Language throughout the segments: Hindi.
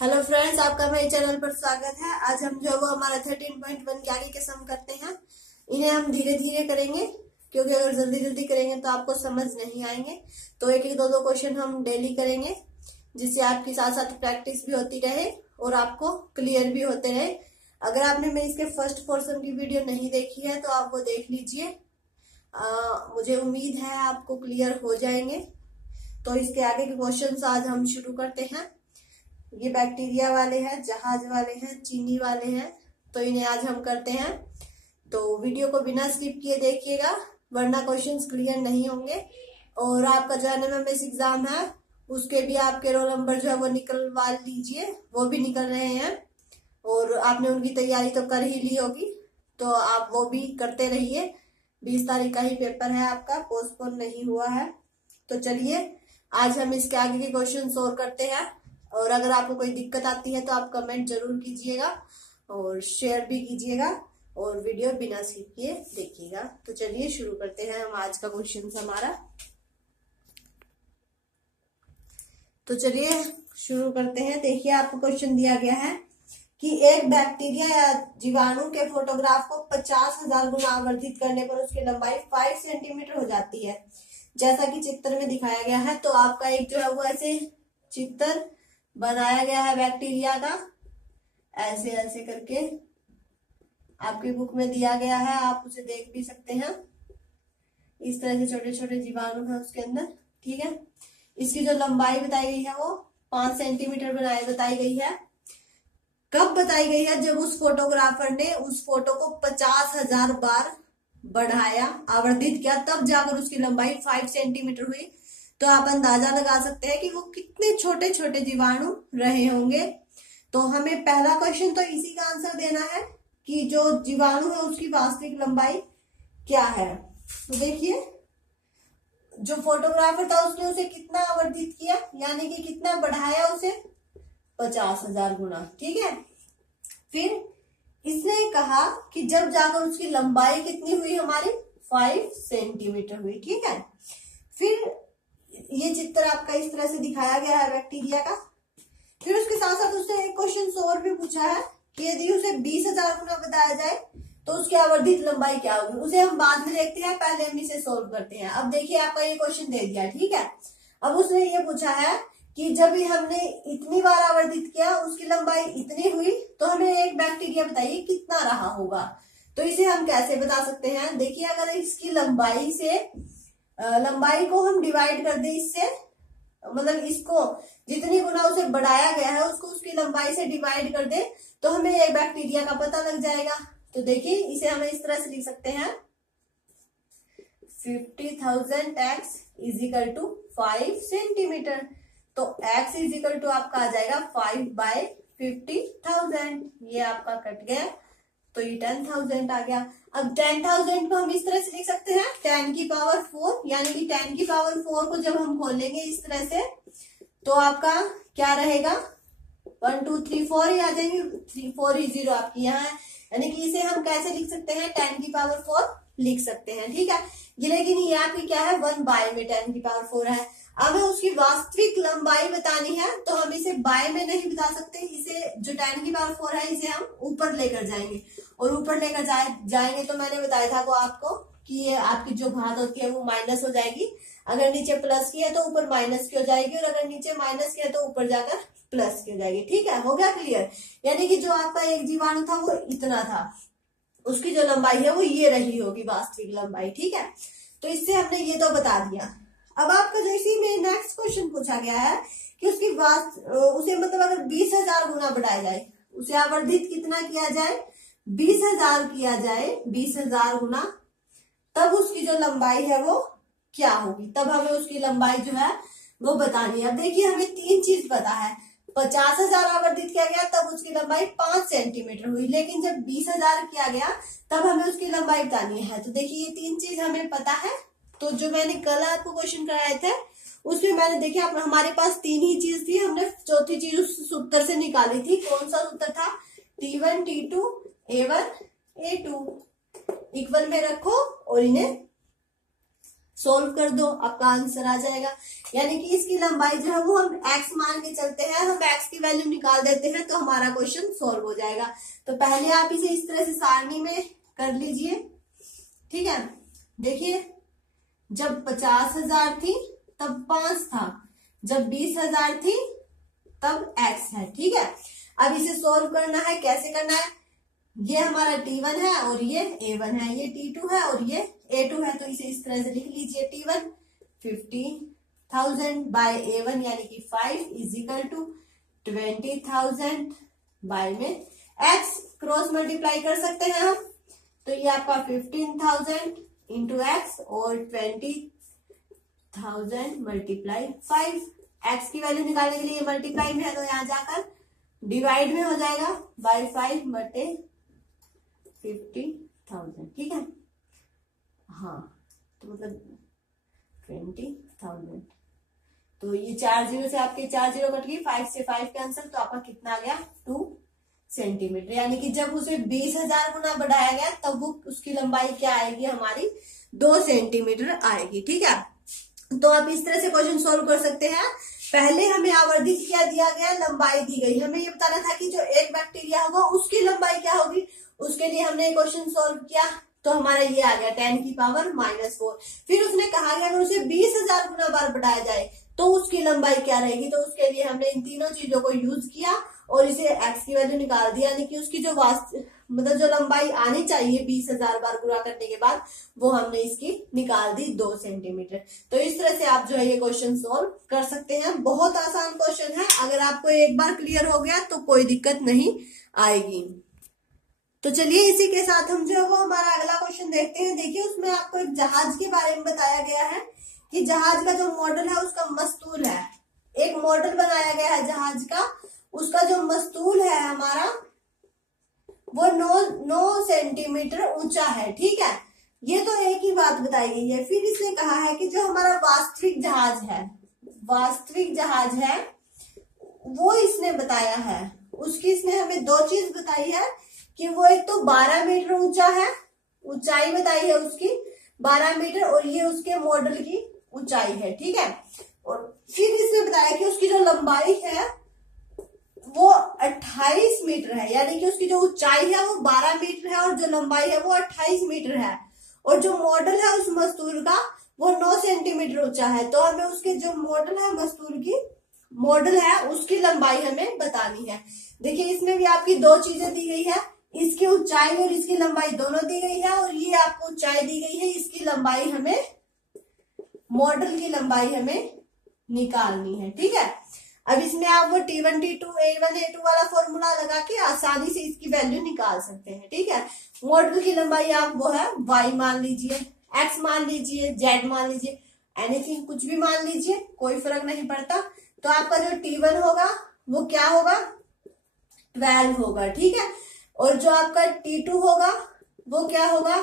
हेलो फ्रेंड्स, आपका मेरे चैनल पर स्वागत है। आज हम जो वो हमारा 13.1 के आगे के सम करते हैं, इन्हें हम धीरे धीरे करेंगे क्योंकि अगर जल्दी जल्दी करेंगे तो आपको समझ नहीं आएंगे। तो एक एक दो दो क्वेश्चन हम डेली करेंगे, जिससे आपकी साथ साथ प्रैक्टिस भी होती रहे और आपको क्लियर भी होते रहे। अगर आपने मेरी इसके फर्स्ट पोर्शन की वीडियो नहीं देखी है तो आप वो देख लीजिए। मुझे उम्मीद है आपको क्लियर हो जाएंगे। तो इसके आगे के क्वेश्चन आज हम शुरू करते हैं। ये बैक्टीरिया वाले हैं, जहाज वाले हैं, चीनी वाले हैं, तो इन्हें आज हम करते हैं। तो वीडियो को बिना स्किप किए देखिएगा, वरना क्वेश्चंस क्लियर नहीं होंगे। और आपका जो एनएमएमएस एग्जाम है उसके भी आपके रोल नंबर जो है वो निकलवा लीजिए, वो भी निकल रहे हैं और आपने उनकी तैयारी तो कर ही ली होगी, तो आप वो भी करते रहिए। 20 तारीख का ही पेपर है आपका, पोस्टपोन नहीं हुआ है। तो चलिए आज हम इसके आगे के क्वेश्चन सोल्व करते हैं। और अगर आपको कोई दिक्कत आती है तो आप कमेंट जरूर कीजिएगा और शेयर भी कीजिएगा और वीडियो बिना स्किप किए देखिएगा। तो चलिए शुरू करते हैं हम आज का क्वेश्चन हमारा। तो चलिए शुरू करते हैं। देखिए आपको क्वेश्चन दिया गया है कि एक बैक्टीरिया या जीवाणु के फोटोग्राफ को 50,000 गुना आवर्धित करने पर उसकी लंबाई 5 सेंटीमीटर हो जाती है, जैसा कि चित्र में दिखाया गया है। तो आपका एक जो है वो ऐसे चित्र बनाया गया है बैक्टीरिया का, ऐसे ऐसे करके आपकी बुक में दिया गया है, आप उसे देख भी सकते हैं। इस तरह से छोटे छोटे जीवाणु हैं उसके अंदर, ठीक है। इसकी जो लंबाई बताई गई है वो 5 सेंटीमीटर बताई गई है। कब बताई गई है? जब उस फोटोग्राफर ने उस फोटो को 50,000 बार बढ़ाया, आवर्धित किया, तब जाकर उसकी लंबाई 5 सेंटीमीटर हुई। तो आप अंदाजा लगा सकते हैं कि वो कितने छोटे छोटे जीवाणु रहे होंगे। तो हमें पहला क्वेश्चन तो इसी का आंसर देना है कि जो जीवाणु है उसकी वास्तविक लंबाई क्या है। तो देखिए जो फोटोग्राफर था उसने उसे कितना आवर्धित किया, यानी कि कितना बढ़ाया उसे, 50,000 गुना, ठीक है। फिर इसने कहा कि जब जाकर उसकी लंबाई कितनी हुई, हमारी 5 सेंटीमीटर हुई, ठीक है। फिर ये चित्र आपका इस तरह से दिखाया गया है बैक्टीरिया का। फिर उसके साथ साथ उसने एक क्वेश्चन और भी पूछा है कि यदि उसे 20,000 गुना बताया जाए तो उसकी आवर्धित लंबाई क्या होगी। उसे हम बाद में देखते हैं, पहले हम इसे सोल्व करते हैं। अब देखिए आपका ये क्वेश्चन दे दिया, ठीक है। अब उसने ये पूछा है कि जब हमने इतनी बार आवर्धित किया, उसकी लंबाई इतनी हुई, तो हमें एक बैक्टीरिया बताइए कितना रहा होगा। तो इसे हम कैसे बता सकते हैं? देखिए अगर इसकी लंबाई को हम डिवाइड कर दे इससे, मतलब इसको जितनी गुना उसे बढ़ाया गया है उसको उसकी लंबाई से डिवाइड कर दे, तो हमें एक बैक्टीरिया का पता लग जाएगा। तो देखिए इसे हमें इस तरह से लिख सकते हैं, 50,000 x इजिकल टू 5 सेंटीमीटर। तो x इजिकल टू आपका आ जाएगा 5/50,000। ये आपका कट गया, तो ये 10,000 आ गया। अब 10,000 को हम इस तरह से लिख सकते हैं 10 की पावर 4, यानी कि 10 की पावर 4 को जब हम खोलेंगे इस तरह से तो आपका क्या रहेगा, 1 2 3 4 ही आ जाएंगे, 3 4 ही 0 आपकी यहाँ है। यानी कि इसे हम कैसे लिख सकते हैं, 10 की पावर 4 लिख सकते हैं, ठीक है। लेकिन ये आपकी क्या है, 1 बाय में 10 की पावर 4 है। अब उसकी वास्तविक लंबाई बतानी है तो हम इसे बाय में नहीं बता सकते, इसे जो 10 की पावर 4 है इसे हम ऊपर लेकर जाएंगे, और ऊपर लेकर जाएंगे तो मैंने बताया था वो आपको कि ये आपकी जो घात होती है वो माइनस हो जाएगी। अगर नीचे प्लस की है तो ऊपर माइनस की हो जाएगी, और अगर नीचे माइनस की है तो ऊपर जाकर प्लस की हो जाएगी, ठीक है। हो गया क्लियर? यानी कि जो आपका एक जीवाणु था वो इतना था, उसकी जो लंबाई है वो ये रही होगी वास्तविक लंबाई, ठीक है। तो इससे हमने ये तो बता दिया। अब आपका जो इसी में नेक्स्ट क्वेश्चन पूछा गया है कि उसकी उसे मतलब अगर 20,000 गुना बढ़ाया जाए, उसे आवर्धित कितना किया जाए, 20,000 किया जाए, 20,000 गुना, तब उसकी जो लंबाई है वो क्या होगी। तब हमें उसकी लंबाई जो है वो बतानी है। अब देखिए हमें 3 चीज पता है, 50,000 आवर्धित किया गया तब उसकी लंबाई 5 सेंटीमीटर हुई, लेकिन जब 20,000 किया गया तब हमें उसकी लंबाई बतानी है। तो देखिए ये 3 चीज हमें पता है। तो जो मैंने कल आपको क्वेश्चन कराए थे उसमें मैंने देखिए हमारे पास 3 ही चीज थी, हमने चौथी चीज उस सूत्र से निकाली थी। कौन सा सूत्र था, T1 T2 A1 A2 equal में रखो और इन्हें सोल्व कर दो, आपका आंसर आ जाएगा। यानी कि इसकी लंबाई जो है वो हम x मान के चलते हैं, हम x की वैल्यू निकाल देते हैं तो हमारा क्वेश्चन सोल्व हो जाएगा। तो पहले आप इसे इस तरह से सारणी में कर लीजिए, ठीक है। देखिए, जब 50,000 थी तब 5 था, जब 20,000 थी तब x है, ठीक है। अब इसे सोल्व करना है, कैसे करना है, ये हमारा T1 है और ये A1 है, ये T2 है और ये A2 है। तो इसे इस तरह से लिख लीजिए, T1 50,000 बाय A1 यानी कि 5 इज इक्वल टू 20,000 बाय में x क्रॉस मल्टीप्लाई कर सकते हैं हम, तो ये आपका 15,000 इंटू एक्स और 20,000 मल्टीप्लाई 5। x की वैल्यू निकालने के लिए मल्टीप्लाई में है तो यहाँ जाकर डिवाइड में हो जाएगा बाय 5 बटे 50,000, ठीक है। हाँ, तो मतलब 20,000, तो ये 4 जीरो से आपके 4 जीरो कट गई, 5 से 5 कैंसिल, तो आपका कितना आ गया 2 सेंटीमीटर। यानी कि जब उसे 20,000 गुना बढ़ाया गया तब वो उसकी लंबाई क्या आएगी, हमारी 2 सेंटीमीटर आएगी, ठीक है। तो आप इस तरह से क्वेश्चन सोल्व कर सकते हैं। पहले हमें आवर्धित क्या दिया गया, लंबाई दी गई, हमें ये बताना था कि जो एक बैक्टीरिया होगा उसकी लंबाई क्या होगी। उसके लिए हमने क्वेश्चन सोल्व किया तो हमारा ये आ गया 10 की पावर -4। फिर उसने कहा कि अगर उसे 20,000 गुना बार बढ़ाया जाए तो उसकी लंबाई क्या रहेगी। तो उसके लिए हमने इन तीनों चीजों को यूज किया और इसे x की वैल्यू निकाल दी, यानी कि उसकी जो मतलब जो लंबाई आनी चाहिए 20,000 बार गुणा करने के बाद वो हमने इसकी निकाल दी 2 सेंटीमीटर। तो इस तरह से आप जो है ये क्वेश्चन सोल्व कर सकते हैं। बहुत आसान क्वेश्चन है, अगर आपको एक बार क्लियर हो गया तो कोई दिक्कत नहीं आएगी। तो चलिए इसी के साथ हम जो है वो हमारा अगला क्वेश्चन देखते हैं। देखिए, उसमें आपको एक जहाज के बारे में बताया गया है कि जहाज का जो मॉडल है उसका मस्तूल है। एक मॉडल बनाया गया है जहाज का, उसका जो मस्तूल है हमारा वो 9 सेंटीमीटर ऊंचा है, ठीक है। ये तो एक ही बात बताई गई है। फिर इसने कहा है कि जो हमारा वास्तविक जहाज है वो इसने बताया है, उसकी इसने हमें 2 चीज बताई है कि वो एक तो 12 मीटर ऊंचा है, ऊंचाई बताई है उसकी 12 मीटर, और ये उसके मॉडल की ऊंचाई है, ठीक है। और फिर इसने बताया कि उसकी जो लंबाई है वो 28 मीटर है, यानी कि उसकी जो ऊंचाई है वो 12 मीटर है और जो लंबाई है वो 28 मीटर है, और जो मॉडल है उस मस्तूल का वो 9 सेंटीमीटर ऊंचा है। तो हमें उसके जो मॉडल है, मस्तूल की मॉडल है, उसकी लंबाई हमें बतानी है। देखिए, इसमें भी आपकी 2 चीजें दी गई है, इसकी ऊंचाई और इसकी लंबाई दोनों दी गई है, और ये आपको ऊंचाई दी गई है, इसकी लंबाई हमें, मॉडल की लंबाई हमें निकालनी है, ठीक है। अब इसमें आप वो T1 T2 A1 A2 वाला फॉर्मूला लगा के आसानी से इसकी वैल्यू निकाल सकते हैं, ठीक है। मॉडल की लंबाई आप वो है y मान लीजिए, x मान लीजिए, z मान लीजिए, एनीथिंग कुछ भी मान लीजिए, कोई फर्क नहीं पड़ता। तो आपका जो T1 होगा वो क्या होगा, 12 होगा, ठीक है। और जो आपका T2 होगा वो क्या होगा,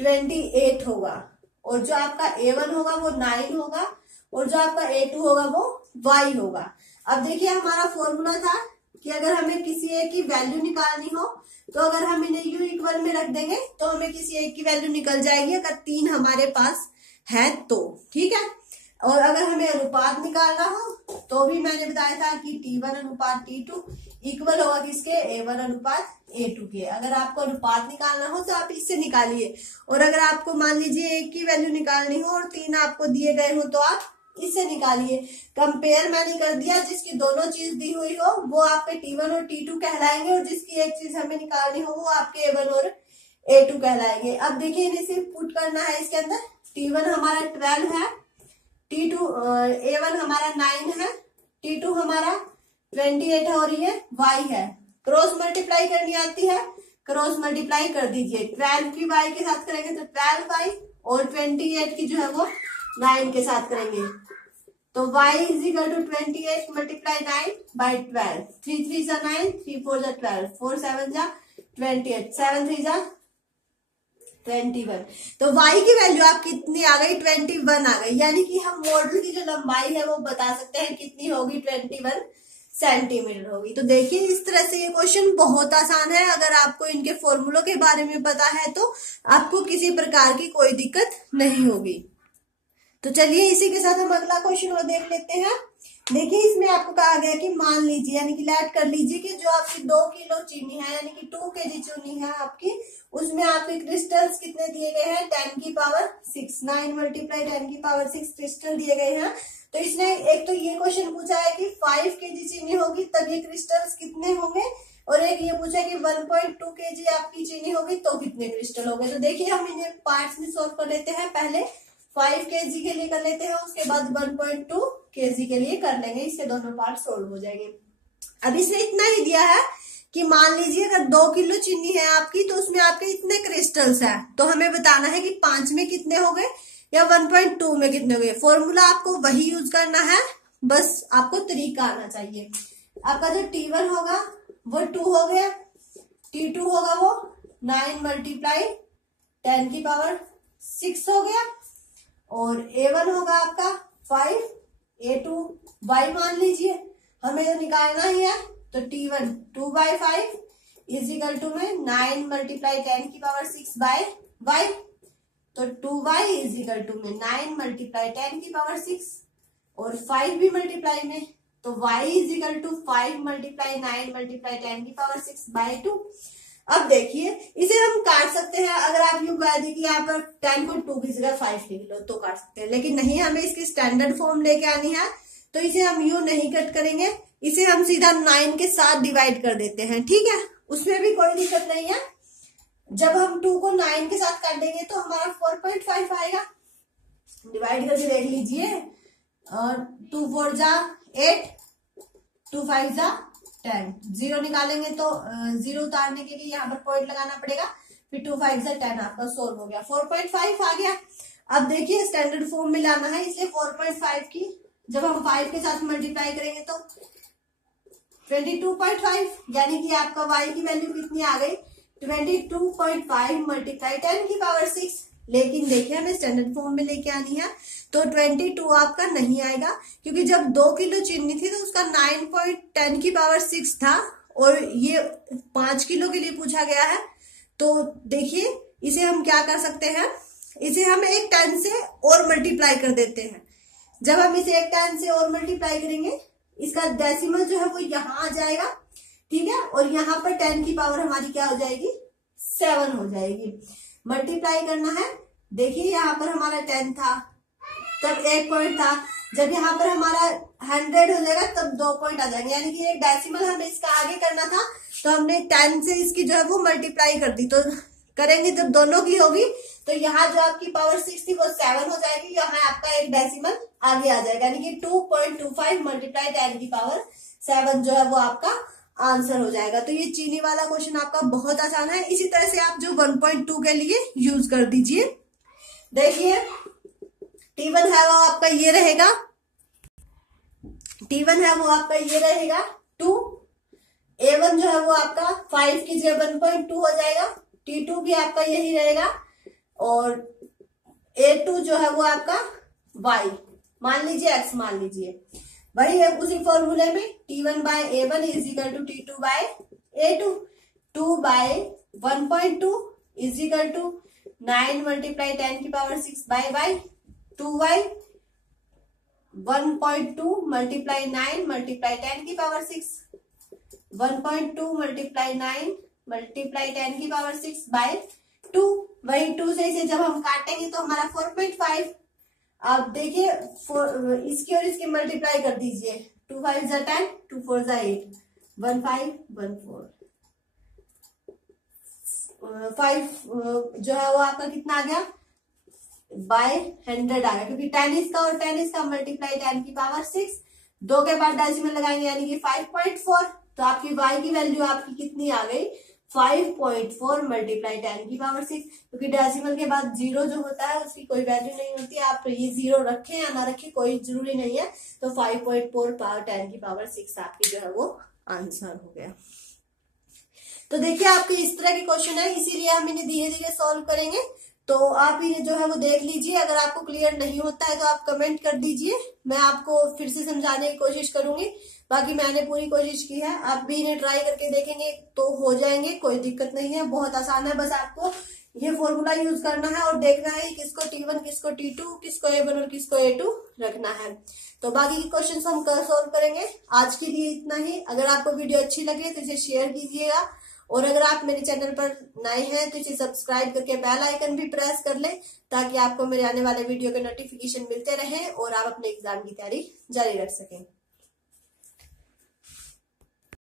28 होगा, और जो आपका A1 होगा वो 9 होगा, और जो आपका A2 होगा वो y होगा। अब देखिए, हमारा फॉर्मूला था कि अगर हमें किसी एक की वैल्यू निकालनी हो तो अगर हम इन्हें u इक्वल में रख देंगे तो हमें किसी एक की वैल्यू निकल जाएगी, अगर 3 हमारे पास है तो, ठीक है। और अगर हमें अनुपात निकालना हो तो भी मैंने बताया था कि T1 अनुपात T2 इक्वल होगा किसके, A1 अनुपात A2 के। अगर आपको अनुपात निकालना हो तो आप इससे निकालिए, और अगर आपको मान लीजिए एक की वैल्यू निकालनी हो और 3 आपको दिए गए हो तो आप इससे निकालिए। कंपेयर मैंने कर दिया, जिसकी दोनों चीज दी हुई हो वो आपके T1 और T2 कहलाएंगे, और जिसकी एक चीज हमें निकालनी हो वो आपके A1 और A2 कहलाएंगे। अब देखिए, इन्हें सिर्फ पुट करना है इसके अंदर। T1 हमारा 12 है, T2 A1 हमारा 9 है, T2 हमारा 28 है, और ये y है। क्रॉस मल्टीप्लाई करनी आती है, क्रॉस मल्टीप्लाई कर दीजिए। 12 की y के साथ करेंगे तो 12y, और 28 की जो है वो 9 के साथ करेंगे तो y is equal to 28 multiply 9 by 12। 3 3 जा 9, 3 4 जा 12, 4 7 जा 28, 7 3 जा 21। तो y की वैल्यू आप कितनी आ गई, 21 आ गई। यानी कि हम मॉडल की जो लंबाई है वो बता सकते हैं कितनी होगी, 21 सेंटीमीटर होगी। तो देखिए, इस तरह से ये क्वेश्चन बहुत आसान है। अगर आपको इनके फॉर्मूलों के बारे में पता है तो आपको किसी प्रकार की कोई दिक्कत नहीं होगी। तो चलिए इसी के साथ हम अगला क्वेश्चन और देख लेते हैं। देखिए इसमें आपको कहा गया कि मान लीजिए यानी कि लेट कर लीजिए कि जो आपकी 2 किलो चीनी है यानी कि 2 kg चीनी है आपकी, उसमें आपके क्रिस्टल्स कितने दिए गए हैं 10 की पावर 6, 9 मल्टीप्लाई 10 की पावर 6 क्रिस्टल दिए गए हैं। तो इसने एक तो ये क्वेश्चन पूछा है कि 5 kg चीनी होगी तब ये क्रिस्टल्स कितने होंगे, और एक ये पूछा कि 1.2 kg आपकी चीनी होगी तो कितने क्रिस्टल होंगे। तो देखिए हम इन्हें पार्ट्स में सॉल्व कर लेते हैं। पहले 5 kg के लिए कर लेते हैं, उसके बाद 1.2 kg के लिए कर लेंगे, इसके दोनों पार्ट सोल्व हो जाएंगे। अब इसने इतना ही दिया है कि मान लीजिए अगर 2 किलो चीनी है आपकी तो उसमें आपके इतने क्रिस्टल्स हैं, तो हमें बताना है कि 5 में कितने हो गए या 1.2 में कितने हो गए। फॉर्मूला आपको वही यूज करना है, बस आपको तरीका आना चाहिए। आपका जो T1 होगा वो 2 हो गया, T2 होगा वो 9 मल्टीप्लाई 10 की पावर 6 हो गया, और A1 होगा आपका 5, A2 Y मान लीजिए, हमें तो निकालना ही है। तो T1 2/5 इजिकल टू में 9 मल्टीप्लाई 10 की पावर 6 बाय Y, तो 2Y इजिकल टू में 9 मल्टीप्लाई 10 की पावर 6 और 5 भी मल्टीप्लाई में, तो Y is equal to 5 multiply 9 multiply 10 की पावर 6 बाय 2। अब देखिए इसे हम काट सकते हैं, अगर आप यूं कह दी कि यहाँ पर 10 को 2 की जगह 5 लिख लो तो काट सकते हैं, लेकिन नहीं, हमें इसकी स्टैंडर्ड फॉर्म लेके आनी है। तो इसे हम यूं नहीं कट करेंगे, इसे हम सीधा 9 के साथ डिवाइड कर देते हैं, ठीक है, उसमें भी कोई दिक्कत नहीं है। जब हम 2 को 9 के साथ काट देंगे तो हमारा 4.5 आएगा। डिवाइड करके देख लीजिए, 2 4 जा 8, 2 5 जा 10, 0 निकालेंगे तो 0 उतारने के लिए यहाँ पर पॉइंट लगाना पड़ेगा, फिर 2 5 जा 10 आपका सोल्व हो गया, 4.5 आ गया। अब देखिए स्टैंडर्ड फॉर्म में लाना है, इसलिए 4.5 की जब हम 5 के साथ मल्टीप्लाई करेंगे तो 22.5, यानी कि आपका y की वैल्यू कितनी आ गई 22.5 मल्टीप्लाई 10 की पावर 6। लेकिन देखिए हमें स्टैंडर्ड फॉर्म में लेके आनी है, तो 22 आपका नहीं आएगा, क्योंकि जब 2 किलो चीनी थी तो उसका 9.10 की पावर 6 था, और ये 5 किलो के लिए पूछा गया है। तो देखिए इसे हम क्या कर सकते हैं, इसे हम एक 10 से और मल्टीप्लाई कर देते हैं। जब हम इसे एक 10 से और मल्टीप्लाई करेंगे, इसका डेसिमल जो है वो यहाँ आ जाएगा, ठीक है, और यहाँ पर 10 की पावर हमारी क्या हो जाएगी 7 हो जाएगी। मल्टीप्लाई करना है, देखिए यहाँ पर हमारा 10 था तब 1 पॉइंट था, जब यहाँ पर हमारा 100 हो जाएगा तब 2 पॉइंट आ जाएंगे, यानी कि एक डेसिमल हमें इसका आगे करना था, तो हमने 10 से इसकी जो है वो मल्टीप्लाई कर दी। तो करेंगे जब दोनों की होगी तो यहाँ जो आपकी पावर 6 थी वो 7 हो जाएगी, यहाँ आपका एक डेसिमल आगे आ जाएगा, यानी कि 2.25 मल्टीप्लाई 10 की पावर 7 जो है वो आपका आंसर हो जाएगा। तो ये चीनी वाला क्वेश्चन आपका बहुत आसान है। इसी तरह से आप जो 1.2 के लिए यूज कर दीजिए। देखिए T1 है वो आपका ये रहेगा, T1 है वो आपका ये रहेगा 2, A1 जो है वो आपका 5 की जगह 1.2 हो जाएगा, T2 भी आपका यही रहेगा, और A2 जो है वो आपका Y मान लीजिए, X मान लीजिए, वही है उसी फॉर्मूले में T1 by A1 is equal to T2 by A2, 2 by 1.2 is equal to 9 multiply 10 की power 6 by Y, 2Y 1.2 multiply 9 multiply 10 की पावर 6, 1.2 मल्टीप्लाई 9 मल्टीप्लाई 10 की पावर 6 बाय 2, वही 2 से इसे जब हम काटेंगे तो हमारा 4.5। आप देखिए इसकी और इसकी मल्टीप्लाई कर दीजिए, 2 5 जा 10, 2 4 जा 8, 1 5 1 4 5 जो है वो आपका कितना आ गया बाय 100 आ गया, क्योंकि 10 इसका और 10 इसका मल्टीप्लाई 10 की पावर 6, 2 के बाद डेसिमल लगाएंगे यानी कि 5.4, तो आपकी y की वैल्यू आपकी कितनी आ गई 5.4 मल्टीप्लाई 10 की पावर 6, क्योंकि डेसिमल के बाद 0 जो होता है उसकी कोई वैल्यू नहीं होती, आप ये 0 रखें या ना रखें कोई जरूरी नहीं है। तो 5.4 पावर 10 की पावर 6 आपकी जो है वो आंसर हो गया। तो देखिए आपके इस तरह के क्वेश्चन है, इसीलिए हम इन्हें धीरे धीरे सॉल्व करेंगे। तो आप इन्हें जो है वो देख लीजिए, अगर आपको क्लियर नहीं होता है तो आप कमेंट कर दीजिए, मैं आपको फिर से समझाने की कोशिश करूंगी। बाकी मैंने पूरी कोशिश की है, आप भी इन्हें ट्राई करके देखेंगे तो हो जाएंगे, कोई दिक्कत नहीं है, बहुत आसान है, बस आपको ये फॉर्मूला यूज करना है और देखना है किसको T1, किसको T2, किसको A1 और किसको A2 रखना है। तो बाकी के क्वेश्चंस हम कल सॉल्व करेंगे। आज के लिए इतना ही। अगर आपको वीडियो अच्छी लगे तो इसे शेयर कीजिएगा, और अगर आप मेरे चैनल पर नए हैं तो इसे सब्सक्राइब करके बेल आइकन भी प्रेस कर लें, ताकि आपको मेरे आने वाले वीडियो के नोटिफिकेशन मिलते रहे और आप अपने एग्जाम की तैयारी जारी रख सकें।